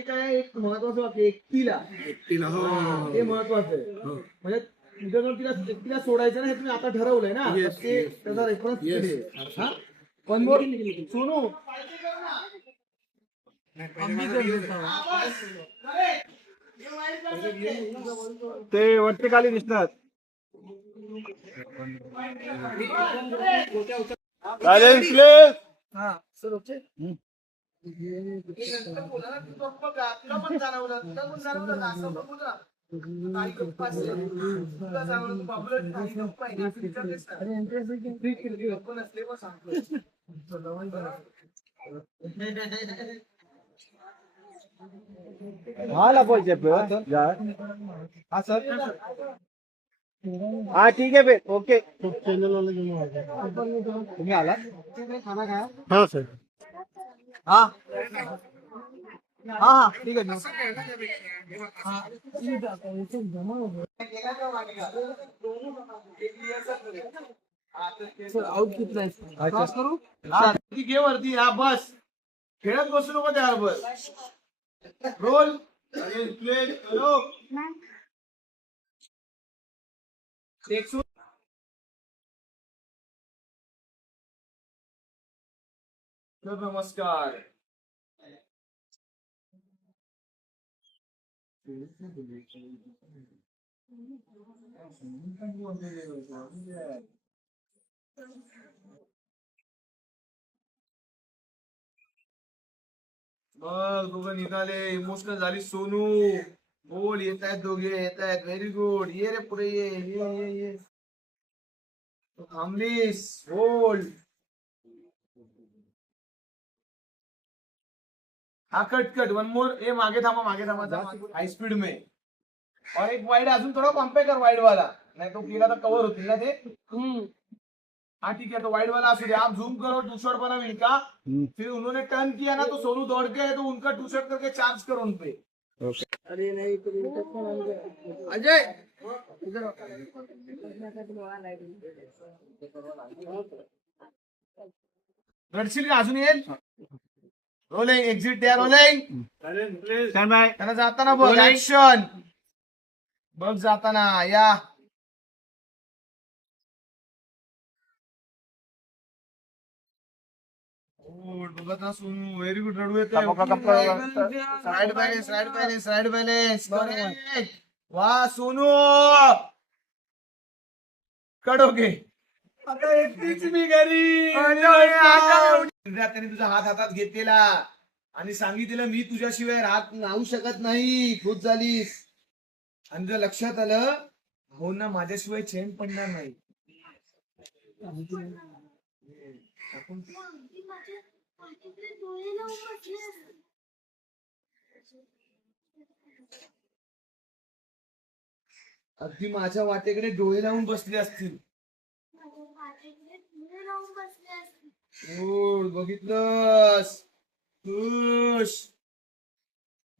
काय एक महत्वाचं वाक्य एकटीला हे महत्वाचं आहे. म्हणजे तुझ्या जर तिला एकटीला सोडायचं ना हे तुम्ही आता ठरवलंय ना, ते त्याचा रेफरन्स हा पण सोनू ते वरती खाली दिसतात. हा सर ओके. हाला पाहिजे हा सर. हा ठीक आहे ओके. तुम्ही आला खाना खाया. हा सर. हा हा ठीक आहे. आउट किती क्रॉस करू घे वरती. हा बस खेळत बसू नको त्या बस. रोल नमस्कार. मग दोघं निघाले. इमोशनल झाली सोनू. बोल येत आहेत दोघे येत आहेत. Very good. ये रे पुढे ये ये ये ये. थांबलीस बोल. हा कट कट वन मोर. ए मागे थांबा हाई स्पीड में. और एक वाइड अजून थोड़ा कॉम्पे कर वाइड वाला, नहीं तो केला तर कवर होतील ना ते. हाँ ठीक है तो वाइड वाला असू दे. आप जूम करो टू शॉट बना इनका. फिर उन्होंने टर्न किया ना तो सोनू दौड़ के है तो उनका टू शॉट करके चार्ज करो उनपे. अरे नहीं अजय रडशील अजून येईल. रोलिंग एक्झिट द्या. रोलिंग त्यांना जाताना बघ. ऍक्शन बघ जाताना या. बघत ना सोनू. Very good. रडू येते. साइड बॅलेन्स वा सोनू कडोगे. आता एकटीच मी घरी. त्याने तुझा हात हातात घेतलेला आणि सांगितलेलं मी तुझ्याशिवाय राहू शकत नाही. खुश झालीस आणि तुझ्या लक्षात आलं हो ना माझ्याशिवाय चैन पडणार नाही. अगदी माझ्या वाटेकडे डोळे लावून बसले असतील. बघितलंस खुश.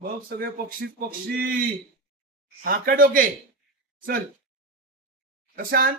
बघ सगळे पक्षी. हा का डोके चल प्रशांत.